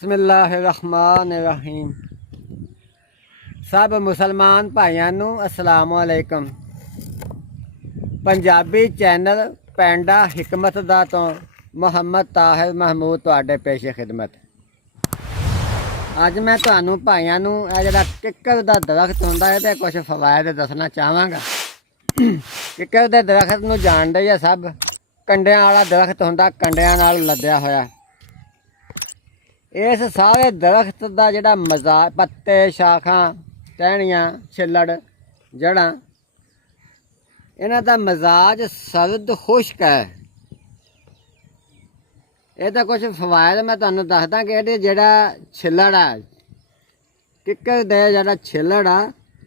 बिस्मिल्लाहिर्रहमानिर्रहीम। सब मुसलमान भाइयों नू अस्सलाम वालेकुम। पंजाबी चैनल पैंडा हिकमत दा तो मुहम्मद ताहिर महमूद तुहाडे पेशे खिदमत। अज मैं तुहानू भाइयों नू जिहड़ा किक्कर दा दरख्त हुंदा है कुछ फवायद दसना चाहांगा। किक्कर दे दरख्त नू जाणदे ही सब, कंडियां वाला दरख्त हुंदा, कंडियां नाल लद्या होया। इस सारे दरख्त का जोड़ा मजा पत्ते, शाखां, टहनियां, छिलड़, जड़ा, इन्हां दा मजाज सर्द खुश्क है। ये तो कुछ फवायद मैं तुहानू दसदा कि ये जोड़ा छिलड़ है, किक्कर दे जोड़ा छिलड़ आ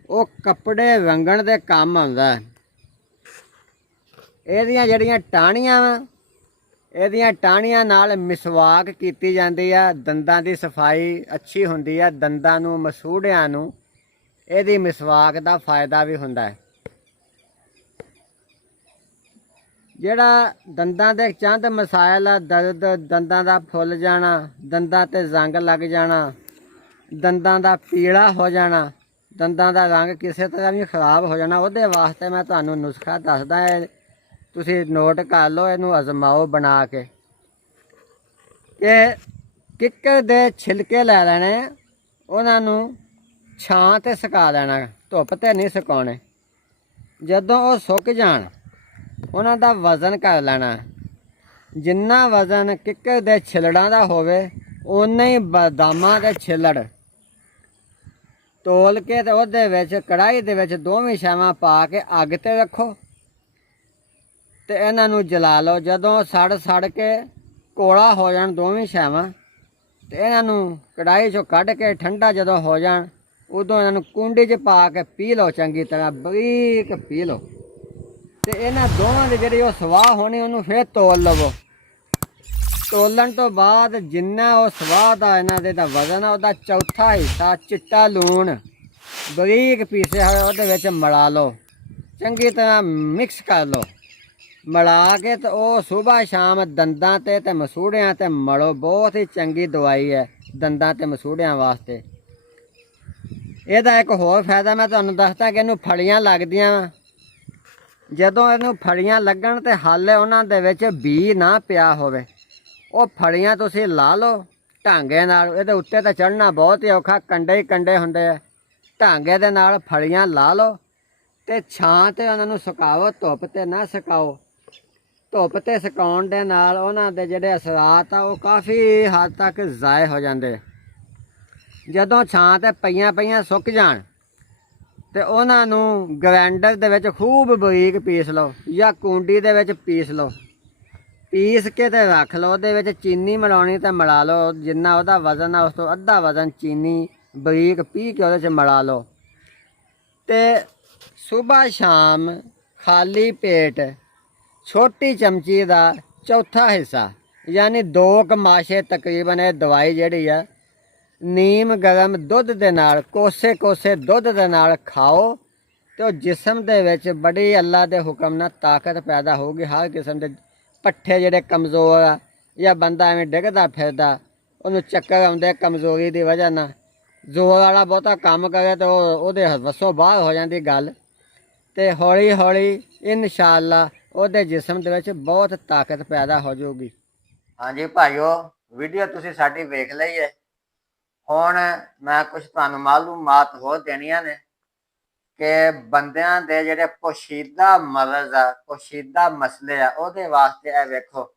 वो कपड़े रंगण दे काम आउंदा है। इहदियां जेहड़ियां टाहनियां वा, ਇਹਦੀਆਂ ਟਾਹਣੀਆਂ ਨਾਲ ਮਿਸਵਾਕ ਕੀਤੀ ਜਾਂਦੀ ਆ। ਦੰਦਾਂ ਦੀ ਸਫਾਈ ਅੱਛੀ ਹੁੰਦੀ ਆ। ਦੰਦਾਂ ਨੂੰ, ਮਸੂੜਿਆਂ ਨੂੰ ਇਹਦੀ ਮਿਸਵਾਕ ਦਾ ਫਾਇਦਾ ਵੀ ਹੁੰਦਾ ਹੈ। ਜਿਹੜਾ ਦੰਦਾਂ ਦੇ ਚੰਦ ਮਸਾਇਲ ਆ, ਦਰਦ, ਦੰਦਾਂ ਦਾ ਫੁੱਲ ਜਾਣਾ, ਦੰਦਾਂ ਤੇ ਜ਼ੰਗ ਲੱਗ ਜਾਣਾ, ਦੰਦਾਂ ਦਾ ਪੀਲਾ ਹੋ ਜਾਣਾ, ਦੰਦਾਂ ਦਾ ਰੰਗ ਕਿਸੇ ਤਰ੍ਹਾਂ ਵੀ ਖਰਾਬ ਹੋ ਜਾਣਾ, ਉਹਦੇ ਵਾਸਤੇ ਮੈਂ ਤੁਹਾਨੂੰ ਨੁਸਖਾ ਦੱਸਦਾ ਹੈ। ਤੁਸੀਂ ਨੋਟ ਕਰ ਲਓ, ਇਹਨੂੰ ਅਜ਼ਮਾਓ ਬਣਾ ਕੇ। ਕਿ ਕਿੱਕਰ ਦੇ ਛਿਲਕੇ ਲੈ ਲੈਣੇ, ਉਹਨਾਂ ਨੂੰ ਛਾਂ 'ਤੇ ਸੁਕਾ ਲੈਣਾ, ਧੁੱਪ 'ਤੇ ਨਹੀਂ ਸੁਕਾਉਣੇ। ਜਦੋਂ ਉਹ ਸੁੱਕ ਜਾਣ ਉਹਨਾਂ ਦਾ ਵਜ਼ਨ ਕਰ ਲੈਣਾ। ਜਿੰਨਾ ਵਜ਼ਨ ਕਿੱਕਰ ਦੇ ਛਿਲੜਾਂ ਦਾ ਹੋਵੇ ਓਨੇ ਹੀ ਬਦਾਮਾਂ ਦੇ ਛਿਲੜ ਤੋਲ ਕੇ ਤੇ ਉਹਦੇ ਵਿੱਚ ਕੜਾਹੀ ਦੇ ਵਿੱਚ ਦੋਵੇਂ ਛਾਵਾਂ ਪਾ ਕੇ ਅੱਗ 'ਤੇ ਰੱਖੋ ਤੇ ਇਹਨਾਂ ਨੂੰ ਜਲਾ ਲਓ। ਜਦੋਂ ਸੜ ਕੇ ਕੋਲਾ ਹੋ ਜਾਣ ਦੋਵੇਂ ਛਾਵਾਂ ਤੇ ਇਹਨਾਂ ਨੂੰ ਕੜਾਹੀ 'ਚੋਂ ਕੱਢ ਕੇ ਠੰਡਾ ਜਦੋਂ ਹੋ ਜਾਣ ਉਦੋਂ ਇਹਨਾਂ ਨੂੰ ਕੁੰਡੀ 'ਚ ਪਾ ਕੇ ਪੀ ਲਓ, ਚੰਗੀ ਤਰ੍ਹਾਂ ਬਰੀਕ ਪੀ ਲਓ। ਤੇ ਇਹਨਾਂ ਦੋਵਾਂ ਦੀ ਜਿਹੜੀ ਉਹ ਸਵਾਹ ਹੋਣੀ ਉਹਨੂੰ ਫਿਰ ਤੋਲ ਲਵੋ। ਤੋਲਣ ਤੋਂ ਬਾਅਦ ਜਿੰਨਾ ਉਹ ਸਵਾਹ ਦਾ ਇਹਨਾਂ ਦੇ ਦਾ ਵਜ਼ਨ ਆ ਉਹਦਾ ਚੌਥਾ ਹਿੱਸਾ ਚਿੱਟਾ ਲੂਣ ਬਰੀਕ ਪੀਸਿਆ ਹੋਇਆ ਉਹਦੇ ਵਿੱਚ ਮਿਲਾ ਲਓ, ਚੰਗੀ ਤਰ੍ਹਾਂ ਮਿਕਸ ਕਰ ਲਓ। ਮਿਲਾ ਕੇ ਤੇ ਉਹ ਸੁਬਾਹ ਸ਼ਾਮ ਦੰਦਾਂ ਤੇ ਮਸੂੜਿਆਂ ਤੇ ਮਲੋ। ਬਹੁਤ ਹੀ ਚੰਗੀ ਦਵਾਈ ਹੈ ਦੰਦਾਂ ਤੇ ਮਸੂੜਿਆਂ ਵਾਸਤੇ। ਇਹਦਾ ਇੱਕ ਹੋਰ ਫਾਇਦਾ ਮੈਂ ਤੁਹਾਨੂੰ ਦੱਸਦਾ ਕਿ ਇਹਨੂੰ ਫਲੀਆਂ ਲੱਗਦੀਆਂ। ਜਦੋਂ ਇਹਨੂੰ ਫਲੀਆਂ ਲੱਗਣ ਤੇ ਹਾਲੇ ਉਹਨਾਂ ਦੇ ਵਿੱਚ ਬੀ ਨਾ ਪਿਆ ਹੋਵੇ, ਉਹ ਫਲੀਆਂ ਤੁਸੀਂ ਲਾ ਲਓ ਢਾਂਗੇ ਨਾਲ। ਇਹਦੇ ਉੱਤੇ ਤਾਂ ਚੜ੍ਹਨਾ ਬਹੁਤ ਹੀ ਔਖਾ, ਕੰਡੇ ਹੀ ਕੰਡੇ ਹੁੰਦੇ ਆ। ਢਾਂਗੇ ਦੇ ਨਾਲ ਫਲੀਆਂ ਲਾ ਲਓ ਤੇ ਛਾਂ 'ਤੇ ਉਹਨਾਂ ਨੂੰ ਸੁਕਾਓ, ਧੁੱਪ 'ਤੇ ਨਾ ਸੁਕਾਓ। ਧੁੱਪ 'ਤੇ ਸੁਕਾਉਣ ਦੇ ਨਾਲ ਉਹਨਾਂ ਦੇ ਜਿਹੜੇ ਅਸਰਾਤ ਆ ਉਹ ਕਾਫੀ ਹੱਦ ਤੱਕ ਜ਼ਾਏ ਹੋ ਜਾਂਦੇ। ਜਦੋਂ ਛਾਂ 'ਤੇ ਪਈਆਂ ਸੁੱਕ ਜਾਣ ਤੇ ਉਹਨਾਂ ਨੂੰ ਗ੍ਰੈਂਡਰ ਦੇ ਵਿੱਚ ਖੂਬ ਬਰੀਕ ਪੀਸ ਲਓ ਜਾਂ ਕੂੰਡੀ ਦੇ ਵਿੱਚ ਪੀਸ ਲਓ। ਪੀਸ ਕੇ ਤੇ ਰੱਖ ਲਓ। ਉਹਦੇ ਵਿੱਚ ਚੀਨੀ ਮਿਲਾਉਣੀ ਤੇ ਮਿਲਾ ਲਓ। ਜਿੰਨਾ ਉਹਦਾ ਵਜ਼ਨ ਆ ਉਸ ਤੋਂ ਅੱਧਾ ਵਜ਼ਨ ਚੀਨੀ ਬਰੀਕ ਪੀ ਕੇ ਉਹਦੇ 'ਚ ਮਿਲਾ ਲਓ। ਤੇ ਸੁਬਾਹ ਸ਼ਾਮ ਖਾਲੀ ਪੇਟ ਛੋਟੀ ਚਮਚੀ ਦਾ ਚੌਥਾ ਹਿੱਸਾ ਯਾਨੀ 2 ਕਮਾਸ਼ੇ ਤਕਰੀਬਨ ਇਹ ਦਵਾਈ ਜਿਹੜੀ ਆ ਨੀਮ ਗਰਮ ਦੁੱਧ ਦੇ ਨਾਲ, ਕੋਸੇ ਦੁੱਧ ਦੇ ਨਾਲ ਖਾਓ ਤੇ ਉਹ ਜਿਸਮ ਦੇ ਵਿੱਚ ਬੜੀ ਅੱਲਾ ਦੇ ਹੁਕਮ ਨਾਲ ਤਾਕਤ ਪੈਦਾ ਹੋਊਗੀ। ਹਰ ਕਿਸਮ ਦੇ ਪੱਠੇ ਜਿਹੜੇ ਕਮਜ਼ੋਰ ਆ ਜਾਂ ਬੰਦਾ ਐਵੇਂ ਡਿੱਗਦਾ ਫਿਰਦਾ, ਉਹਨੂੰ ਚੱਕਰ ਆਉਂਦੇ ਕਮਜ਼ੋਰੀ ਦੀ ਵਜ੍ਹਾ ਨਾਲ, ਜ਼ੋਰ ਵਾਲਾ ਬਹੁਤਾ ਕੰਮ ਕਰੇ ਤਾਂ ਉਹਦੇ ਵੱਸੋਂ ਬਾਹਰ ਹੋ ਜਾਂਦੀ ਗੱਲ। ਤੇ ਹੌਲੀ ਹੌਲੀ ਇਨਸ਼ਾਅੱਲਾ ਉਹਦੇ ਜਿਸਮ ਦੇ ਵਿੱਚ ਬਹੁਤ ਤਾਕਤ ਪੈਦਾ ਹੋ ਜਾਊਗੀ। ਹਾਂਜੀ ਭਾਈਓ, ਵੀਡੀਓ ਤੁਸੀਂ ਸਾਡੀ ਵੇਖ ਲਈ ਹੈ। ਹੁਣ ਮੈਂ ਕੁਝ ਤੁਹਾਨੂੰ ਮਾਲੂਮਾਤ ਹੋਰ ਦੇਣੀਆਂ ਨੇ ਕਿ ਬੰਦਿਆਂ ਦੇ ਜਿਹੜੇ ਪੋਸ਼ੀਦਾ ਮਰਜ਼ ਆ, ਪੋਸ਼ੀਦਾ ਮਸਲੇ ਆ, ਉਹਦੇ ਵਾਸਤੇ ਇਹ ਵੇਖੋ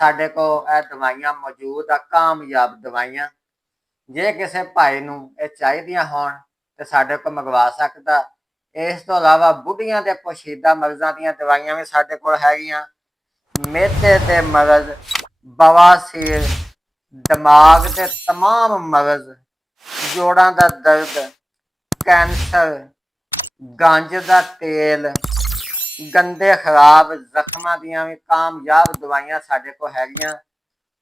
ਸਾਡੇ ਕੋਲ ਇਹ ਦਵਾਈਆਂ ਮੌਜੂਦ ਆ, ਕਾਮਯਾਬ ਦਵਾਈਆਂ। ਜੇ ਕਿਸੇ ਭਾਈ ਨੂੰ ਇਹ ਚਾਹੀਦੀਆਂ ਹੋਣ ਤੇ ਸਾਡੇ ਕੋਲ ਮੰਗਵਾ ਸਕਦਾ। ਇਸ ਤੋਂ ਇਲਾਵਾ ਬੁੱਢੀਆਂ ਦੇ ਪੋਸ਼ੀਦਾ ਮਰਜ਼ਾਂ ਦੀਆਂ ਦਵਾਈਆਂ ਵੀ ਸਾਡੇ ਕੋਲ ਹੈਗੀਆਂ। ਮਿਹਦੇ ਦੇ ਮਰਜ਼, ਬਵਾਸੀਰ, ਦਿਮਾਗ ਦੇ ਤਮਾਮ ਮਰਜ਼, ਜੋੜਾਂ ਦਾ ਦਰਦ, ਕੈਂਸਰ, ਗੰਜ ਦਾ ਤੇਲ, ਗੰਦੇ ਖਰਾਬ ਜ਼ਖਮਾਂ ਦੀਆਂ ਵੀ ਕਾਮਯਾਬ ਦਵਾਈਆਂ ਸਾਡੇ ਕੋਲ ਹੈਗੀਆਂ।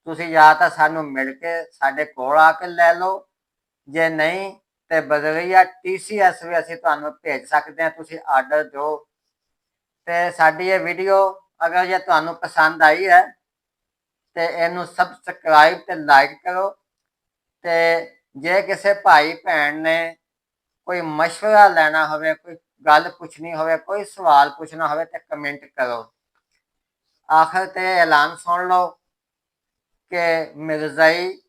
ਤੁਸੀਂ ਜਾਂ ਤਾਂ ਸਾਨੂੰ ਮਿਲ ਕੇ ਸਾਡੇ ਕੋਲ ਆ ਕੇ ਲੈ ਲਓ, ਜੇ ਨਹੀਂ ਤੇ ਬਦਲੀਆ TCS ਵੀ ਅਸੀਂ ਤੁਹਾਨੂੰ ਭੇਜ ਸਕਦੇ ਹਾਂ। ਤੁਸੀਂ ਆਰਡਰ ਦਿਓ। ਤੇ ਸਾਡੀ ਇਹ ਵੀਡੀਓ ਅਗਰ ਜੇ ਤੁਹਾਨੂੰ ਪਸੰਦ ਆਈ ਹੈ ਤੇ ਇਹਨੂੰ ਸਬਸਕ੍ਰਾਈਬ ਤੇ ਲਾਈਕ ਕਰੋ ਤੇ ਜੇ ਕਿਸੇ ਭਾਈ ਭੈਣ ਨੇ ਕੋਈ ਮਸ਼ਵਰਾ ਲੈਣਾ ਹੋਵੇ, ਕੋਈ ਗੱਲ ਪੁੱਛਣੀ ਹੋਵੇ, ਕੋਈ ਸਵਾਲ ਪੁੱਛਣਾ ਹੋਵੇ ਤੇ ਕਮੈਂਟ ਕਰੋ। ਆਖਰ ਤੇ ਐਲਾਨ ਸੁਣ ਲਓ ਕਿ ਮਿਰਜ਼ਾਈ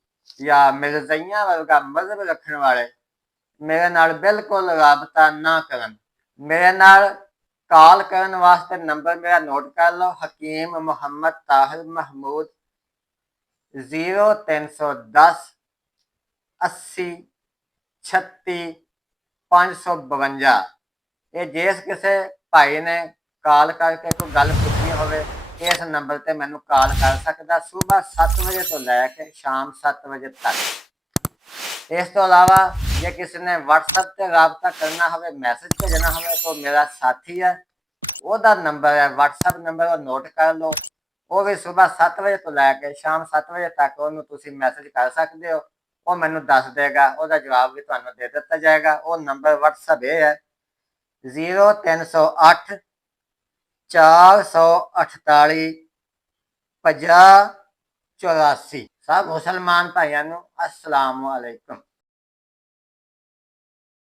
ਜਾਂ ਮਿਰਜ਼ਾਈਆਂ ਵਰਗਾ ਮਜ਼ਹਬ ਰੱਖਣ ਵਾਲੇ ਮੇਰੇ ਨਾਲ ਬਿਲਕੁਲ ਰਾਬਤਾ ਨਾ ਕਰਨ। ਮੇਰੇ ਨਾਲ ਕਾਲ ਕਰਨ ਵਾਸਤੇ ਨੰਬਰ ਮੇਰਾ ਨੋਟ ਕਰ ਲਓ, ਹਕੀਮ ਮੁਹੰਮਦ ਤਾਹਿਰ ਮਹਿਮੂਦ 0310 80 36 552। ਇਹ ਜਿਸ ਕਿਸੇ ਭਾਈ ਨੇ ਕਾਲ ਕਰਕੇ ਕੋਈ ਗੱਲ ਪੁੱਛਣੀ ਹੋਵੇ ਇਸ ਨੰਬਰ ਤੇ ਮੈਨੂੰ ਕਾਲ ਕਰ ਸਕਦਾ, ਸੁਬਾਹ 7 ਵਜੇ ਤੋਂ ਲੈ ਕੇ ਸ਼ਾਮ 7 ਵਜੇ ਤੱਕ। ਇਸ ਤੋਂ ਇਲਾਵਾ ਜੇ ਕਿਸੇ ਨੇ WhatsApp ਤੇ ਰਾਬਤਾ ਕਰਨਾ ਹੋਵੇ, ਮੈਸੇਜ ਭੇਜਣਾ ਹੋਵੇ ਤਾਂ ਮੇਰਾ ਸਾਥੀ ਹੈ, ਉਹਦਾ ਨੰਬਰ ਹੈ WhatsApp ਨੰਬਰ, ਉਹ ਨੋਟ ਕਰ ਲਓ। ਉਹ ਵੀ ਸੁਬਾਹ 7 ਵਜੇ ਤੋਂ ਲੈ ਕੇ ਸ਼ਾਮ 7 ਵਜੇ ਤੱਕ ਉਹਨੂੰ ਤੁਸੀਂ ਮੈਸੇਜ ਕਰ ਸਕਦੇ ਹੋ। ਉਹ ਮੈਨੂੰ ਦੱਸ ਦੇਗਾ, ਉਹਦਾ ਜਵਾਬ ਵੀ ਤੁਹਾਨੂੰ ਦੇ ਦਿੱਤਾ ਜਾਏਗਾ। ਉਹ ਨੰਬਰ WhatsApp ਇਹ ਹੈ 0308 448 50 84। ਸਭ ਮੁਸਲਮਾਨ ਭਾਈਆਂ ਨੂੰ अस्सलाम वालेकुम।